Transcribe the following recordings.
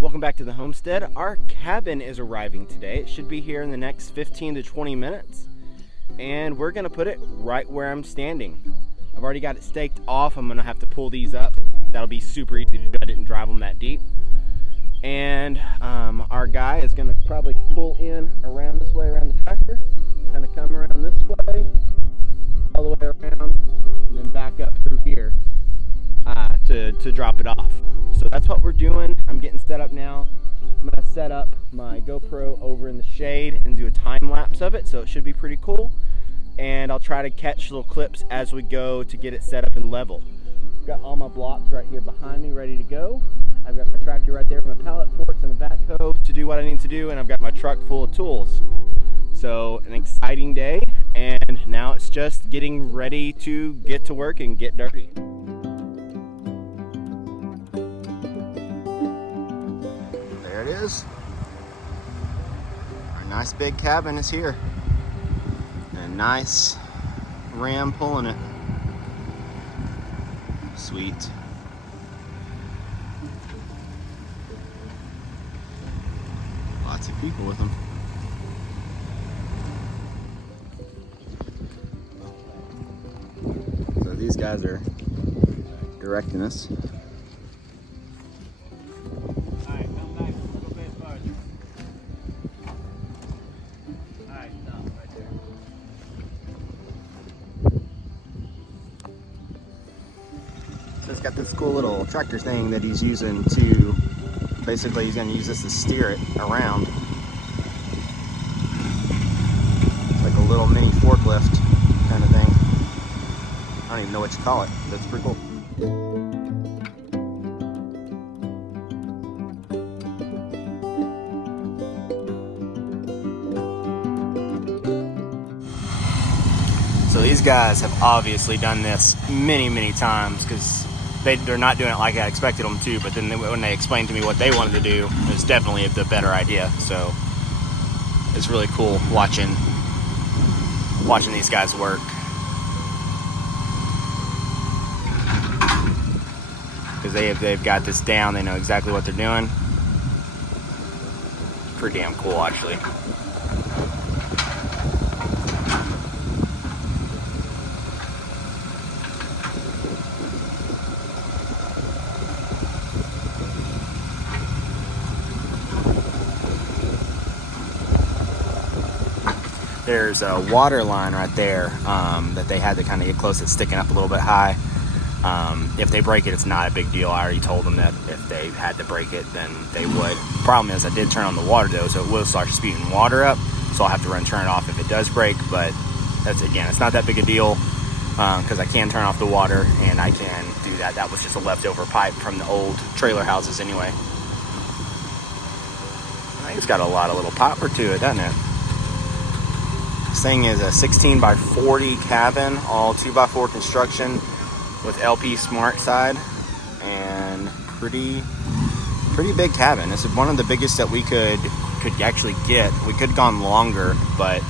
Welcome back to the homestead. Our cabin is arriving today. It should be here in the next 15 to 20 minutes. And we're gonna put it right where I'm standing. I've already got it staked off. I'm gonna have to pull these up. That'll be super easy to do. I didn't drive them that deep. And our guy is gonna probably pull in around this way around the tractor, kind of come around this way, all the way around, and then back up through here to drop it off. So that's what we're doing. I'm getting set up now. I'm gonna set up my GoPro over in the shade and do a time lapse of it, so it should be pretty cool. And I'll try to catch little clips as we go to get it set up and level. I've got all my blocks right here behind me ready to go. I've got my tractor right there with my pallet forks and my backhoe to do what I need to do, and I've got my truck full of tools. So an exciting day, and now it's just getting ready to get to work and get dirty. There it is. Our nice big cabin is here. And a nice ram pulling it. Sweet. Lots of people with them. So these guys are directing us. So it's got this cool little tractor thing that he's using to, basically he's going to use this to steer it around. It's like a little mini forklift kind of thing. I don't even know what you call it, but it's pretty cool. So these guys have obviously done this many times because they're not doing it like I expected them to, but then when they explained to me what they wanted to do, it was definitely the better idea. So it's really cool watching these guys work. Because they've got this down, they know exactly what they're doing. Pretty damn cool, actually. There's a water line right there that they had to kind of get close. It's sticking up a little bit high. If they break it, it's not a big deal. I already told them that if they had to break it, then they would. Problem is, I did turn on the water though, so it will start spewing water up. So I'll have to turn it off if it does break. But that's, again, it's not that big a deal because I can turn off the water and I can do that. That was just a leftover pipe from the old trailer houses anyway. I think it's got a lot of little popper to it, doesn't it? This thing is a 16 by 40 cabin, all 2x4 construction with LP smart side, and pretty big cabin. This is one of the biggest that we could actually get. We could have gone longer, but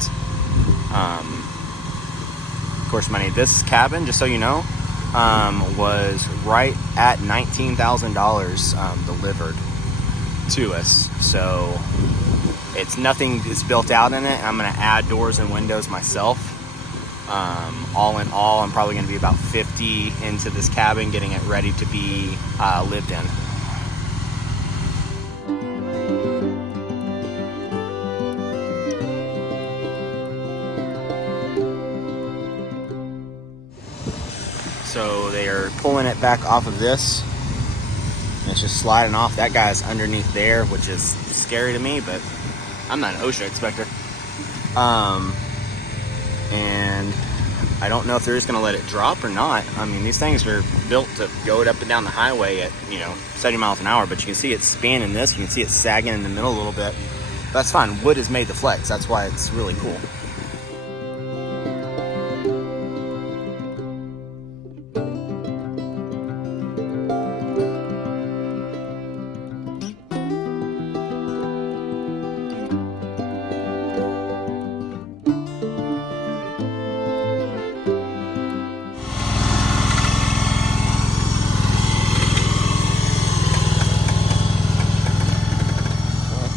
of course, this cabin, just so you know, was right at $19,000 delivered to us. So it's nothing is built out in it. I'm going to add doors and windows myself. All in all, I'm probably going to be about 50 into this cabin, getting it ready to be lived in. So they are pulling it back off of this, and it's just sliding off. That guy's underneath there, which is scary to me, but I'm not an OSHA inspector. And I don't know if they're just going to let it drop or not. I mean, these things are built to go up and down the highway at, 70 miles an hour, but you can see it spanning this. You can see it sagging in the middle a little bit. That's fine. Wood is made to flex. That's why it's really cool.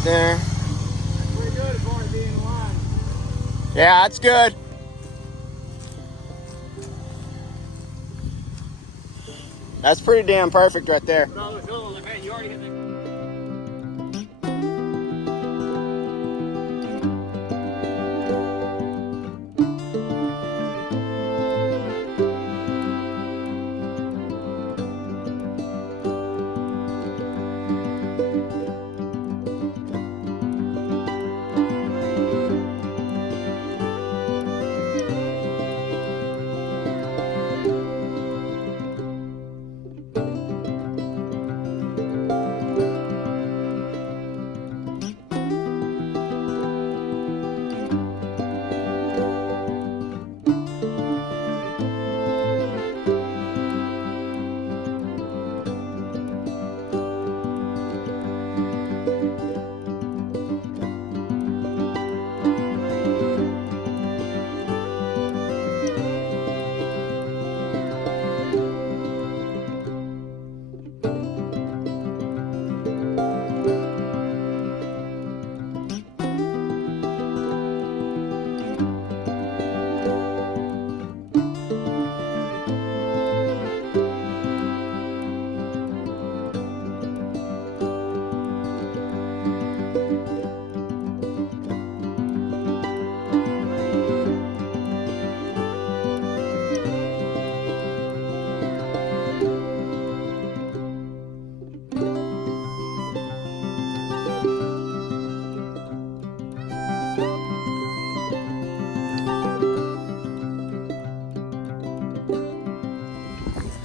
there. That's pretty good as far as being in line. Yeah, that's good. That's pretty damn perfect right there. But I was going like, man, you already hit the...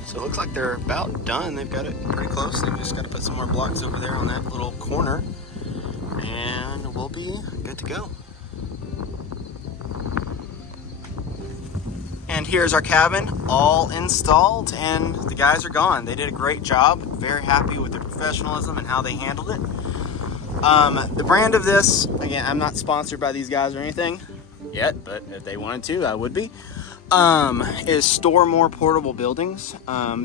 So it looks like they're about done. They've got it pretty close. They've just got to put some more blocks over there on that little corner, and we'll be good to go. And here's our cabin all installed, and the guys are gone. They did a great job. Very happy with their professionalism and how they handled it. The brand of this, again, I'm not sponsored by these guys or anything yet, but if they wanted to, I would be. Is Store More Portable Buildings.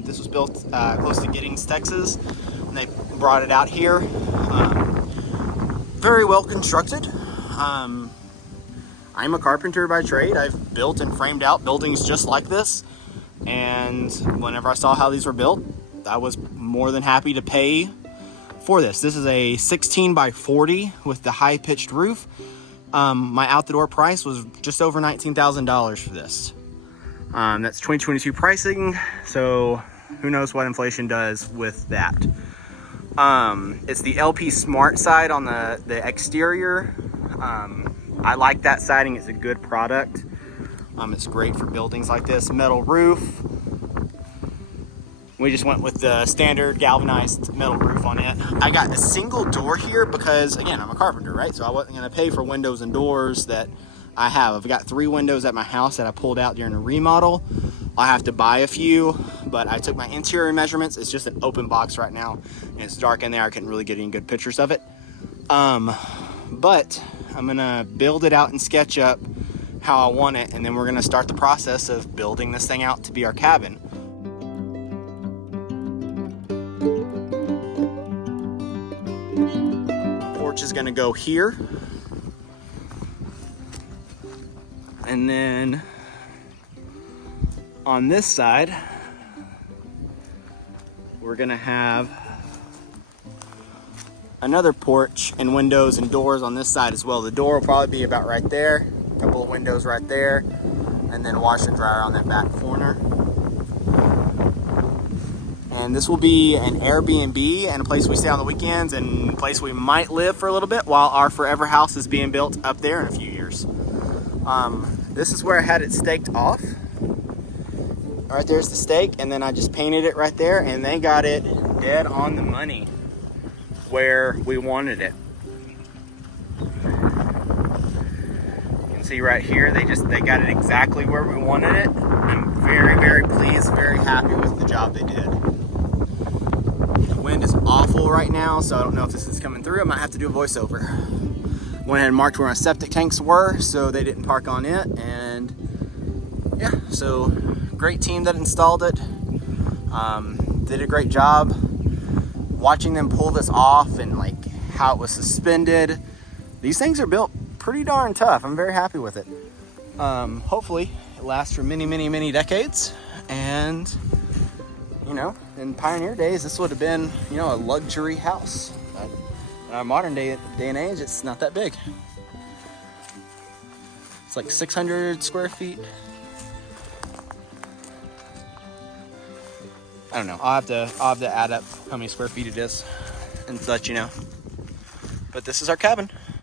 This was built close to Giddings, Texas, and they brought it out here. Very well constructed. I'm a carpenter by trade. I've built and framed out buildings just like this, and whenever I saw how these were built, I was more than happy to pay for this. This is a 16 by 40 with the high-pitched roof. My out-the-door price was just over $19,000 for this. That's 2022 pricing, so who knows what inflation does with that. It's the LP Smart side on the exterior. I like that siding. It's a good product. It's great for buildings like this. Metal roof. We just went with the standard galvanized metal roof on it. I got a single door here because, again, I'm a carpenter, right? So I wasn't going to pay for windows and doors that I have. I've got 3 windows at my house that I pulled out during a remodel. I have to buy a few, but I took my interior measurements. It's just an open box right now, and it's dark in there. I couldn't really get any good pictures of it. But I'm gonna build it out in SketchUp how I want it, and then we're gonna start the process of building this thing out to be our cabin. Porch is gonna go here. And then on this side, we're gonna have another porch and windows and doors on this side as well. The door will probably be about right there, a couple of windows right there, and then washer and dryer on that back corner. And this will be an Airbnb and a place we stay on the weekends and a place we might live for a little bit while our forever house is being built up there in a few years. This is where I had it staked off. Right there's the stake, and then I just painted it right there, and they got it dead on the money where we wanted it. You can see right here, they got it exactly where we wanted it. I'm very, very pleased, very happy with the job they did. The wind is awful right now, so I don't know if this is coming through. I might have to do a voiceover. Went ahead and marked where my septic tanks were so they didn't park on it, and yeah, so great team that installed it. Did a great job. Watching them pull this off and like how it was suspended. These things are built pretty darn tough. I'm very happy with it. Hopefully it lasts for many, many, many decades. And, you know, in pioneer days, this would have been, you know, a luxury house. But in our modern day and age, it's not that big. It's like 600 square feet. I don't know. I'll have to add up how many square feet it is and let you know. But this is our cabin.